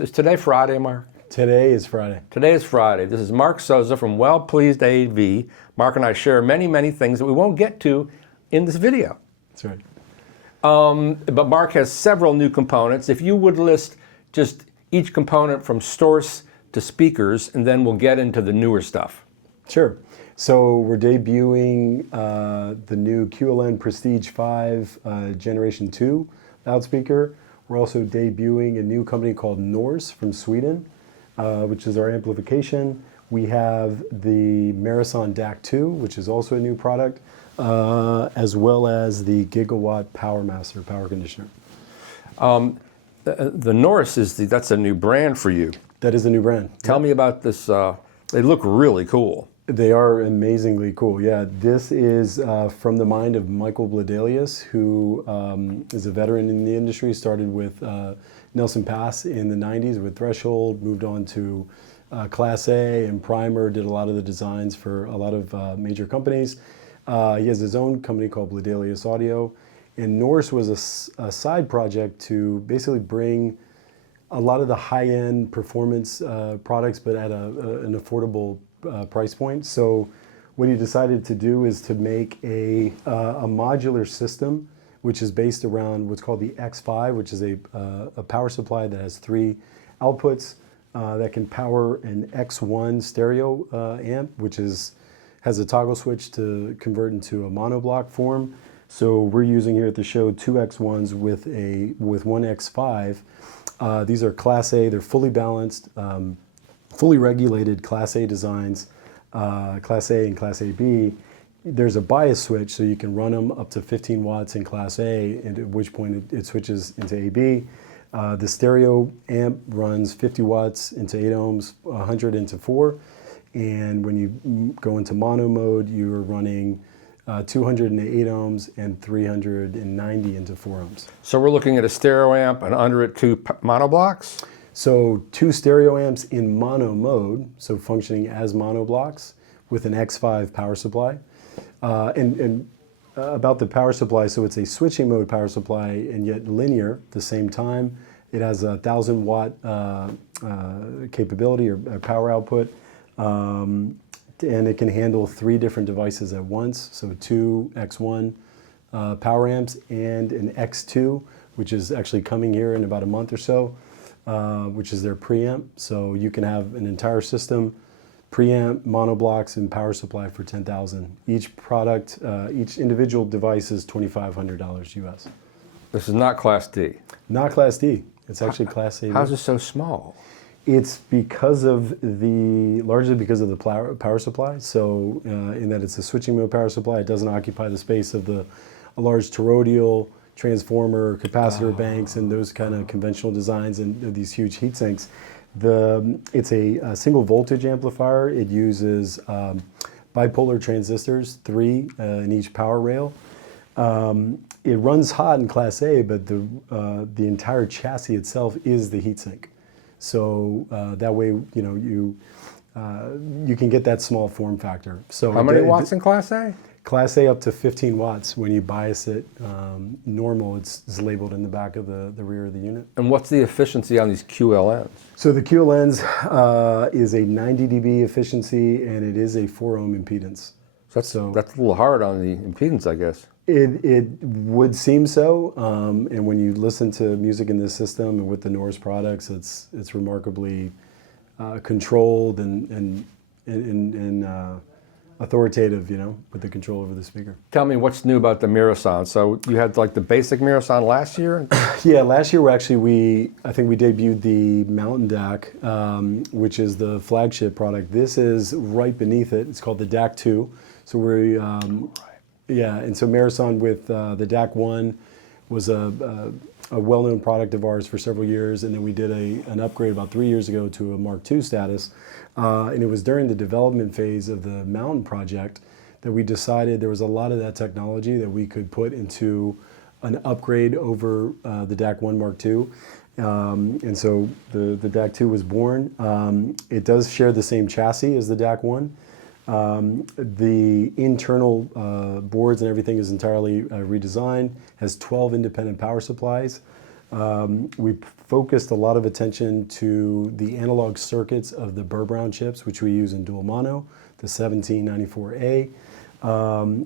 Is today Friday, Mark? Today is Friday. Today is Friday. This is Mark Sossa from Well Pleased AV. Mark and I share many things that we won't get to in this video. That's right. But Mark has several new components. If you would list just each component from source to speakers, and then we'll get into the newer stuff. Sure. So we're debuting the new QLN Prestige 5 Generation 2 loudspeaker. We're also debuting a new company called Norse from Sweden, which is our amplification. We have the Merason DAC 2, which is also a new product, as well as the Gigawatt Power Master power conditioner. The Norse that's a new brand for you. That is a new brand. Tell me about this. They look really cool. They are amazingly cool. Yeah, this is from the mind of Micallef, who is a veteran in the industry. Started with Nelson Pass in the 90s with Threshold, moved on to Class A and Primer, did a lot of the designs for a lot of major companies. He has his own company called Bladelius Audio. And Norse was a side project to basically bring a lot of the high-end performance products, but at an affordable price point. So what he decided to do is to make a modular system, which is based around what's called the X5, which is a power supply that has 3 outputs that can power an X1 stereo amp, which has a toggle switch to convert into a monoblock form. So we're using here at the show 2 X1s with one X5. These are Class A. They're fully balanced, fully regulated Class A designs, Class A and Class AB. There's a bias switch, so you can run them up to 15 watts in Class A, and at which point it switches into AB. The stereo amp runs 50 watts into 8 ohms, 100 into 4. And when you go into mono mode, you're running 200 into 8 ohms and 390 into 4 ohms. So we're looking at a stereo amp and under it 2 monoblocks? So 2 stereo amps in mono mode, so functioning as monoblocks with an X5 power supply. About the power supply, so it's a switching mode power supply and yet linear at the same time. It has a 1,000 watt capability or power output. And it can handle 3 different devices at once, so 2 X1 power amps and an X2, which is actually coming here in about a month or so, which is their preamp. So you can have an entire system, preamp, monoblocks, and power supply for $10,000. Each product, each individual device is $2,500 US. This is not Class D. Not Class D. It's actually Class A. How's it so small? It's largely because of the power supply. So in that it's a switching mode power supply, it doesn't occupy the space of a large toroidal transformer, capacitor banks, and those kind of conventional designs and these huge heat sinks. It's a single voltage amplifier. It uses bipolar transistors, 3 in each power rail. It runs hot in Class A, but the entire chassis itself is the heatsink. So that way, you can get that small form factor. So how many watts in Class A? Class A up to 15 watts. When you bias it normal, it's labeled in the back of the rear of the unit. And what's the efficiency on these QLNs? So the QLNs is a 90 dB efficiency, and it is a 4 ohm impedance. That's a little hard on the impedance, I guess. It would seem so, and when you listen to music in this system and with the Norse products, it's remarkably controlled and authoritative, with the control over the speaker. Tell me what's new about the Merason. So you had like the basic Merason last year? Yeah, last year I think we debuted the Mountain DAC, which is the flagship product. This is right beneath it. It's called the DAC 2. So yeah, and so Merason with the DAC 1 was a well-known product of ours for several years, and then we did an upgrade about 3 years ago to a Mark II status. And it was during the development phase of the Mountain project that we decided there was a lot of that technology that we could put into an upgrade over the DAC 1 Mark II. And so the DAC 2 was born. It does share the same chassis as the DAC 1. The internal boards and everything is entirely redesigned, has 12 independent power supplies. We focused a lot of attention to the analog circuits of the Burr Brown chips, which we use in dual mono, the 1794A,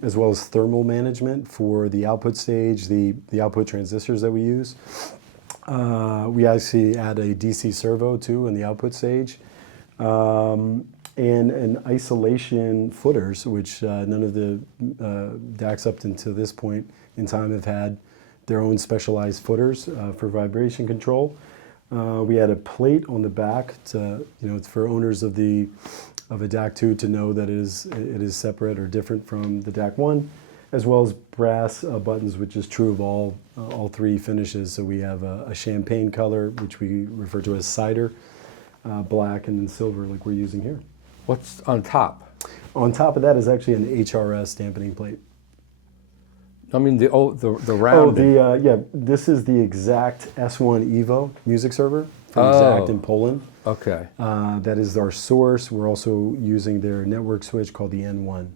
as well as thermal management for the output stage, the output transistors that we use. We actually add a DC servo too in the output stage. And an isolation footers, which none of the DACs up until this point in time have had their own specialized footers for vibration control. We had a plate on the back to, it's for owners of a DAC 2 to know that it is separate or different from the DAC 1, as well as brass buttons, which is true of all three finishes. So we have a champagne color, which we refer to as cider, black, and then silver, like we're using here. What's on top? On top of that is actually an HRS dampening plate. I mean the round. Yeah. This is the Exact S1 Evo music server from Exact in Poland. Okay. That is our source. We're also using their network switch called the N1.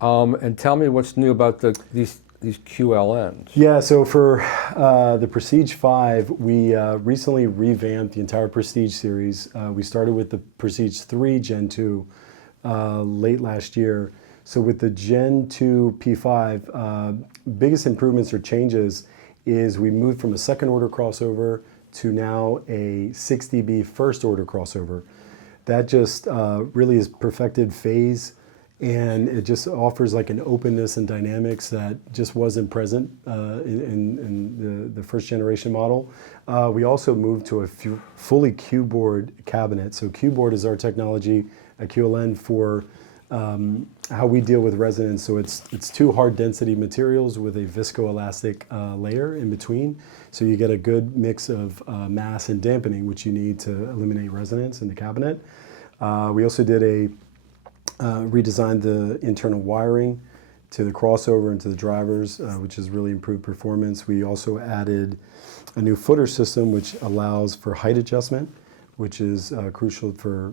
And tell me what's new about these QLNs. Yeah, so for the Prestige 5, we recently revamped the entire Prestige series. We started with the Prestige 3 Gen 2 late last year. So with the Gen 2 P5, biggest improvements or changes is we moved from a second order crossover to now a 6 dB first order crossover. That just really has perfected phase, and it just offers like an openness and dynamics that just wasn't present in the first generation model. We also moved to a fully Q-board cabinet. So Q-board is our technology at QLN for how we deal with resonance. So it's two hard density materials with a viscoelastic layer in between. So you get a good mix of mass and dampening, which you need to eliminate resonance in the cabinet. We also did redesigned the internal wiring to the crossover and to the drivers, which has really improved performance. We also added a new footer system, which allows for height adjustment, which is crucial for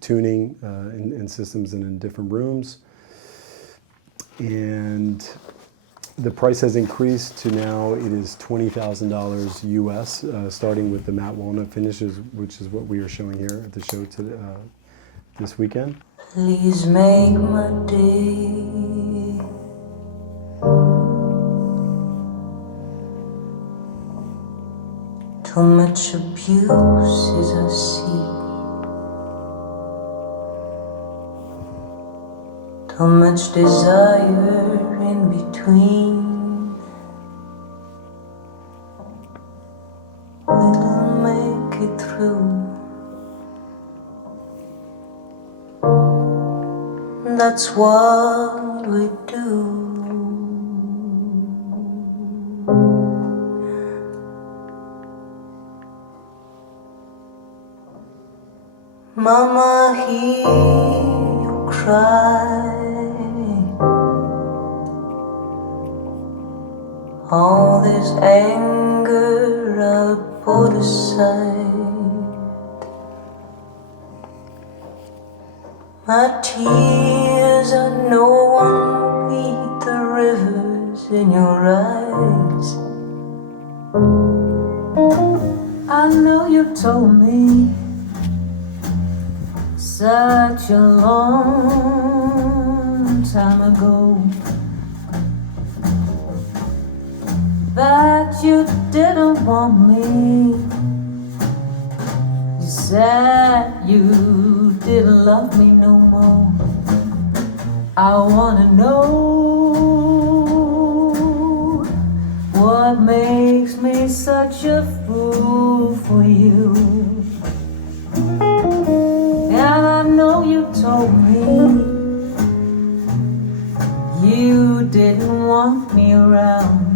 tuning in systems and in different rooms. And the price has increased to now it is $20,000 US, starting with the matte walnut finishes, which is what we are showing here at the show this weekend. Please make my day. Too much abuse as I see. Too much desire in between. We'll make it through. That's what we do. Mama, hear you cry. All this anger I'll put aside. My tears are no one beat the rivers in your eyes. I know you told me such a long time ago that you didn't want me. You said you didn't love me no more. I wanna know what makes me such a fool for you. And I know you told me you didn't want me around.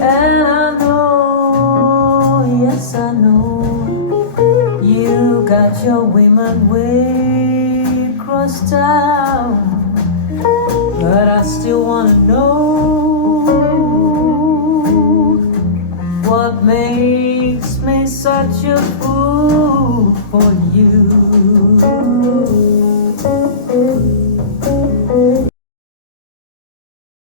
And I know, yes I know, you got your women way across town. But I still wanna know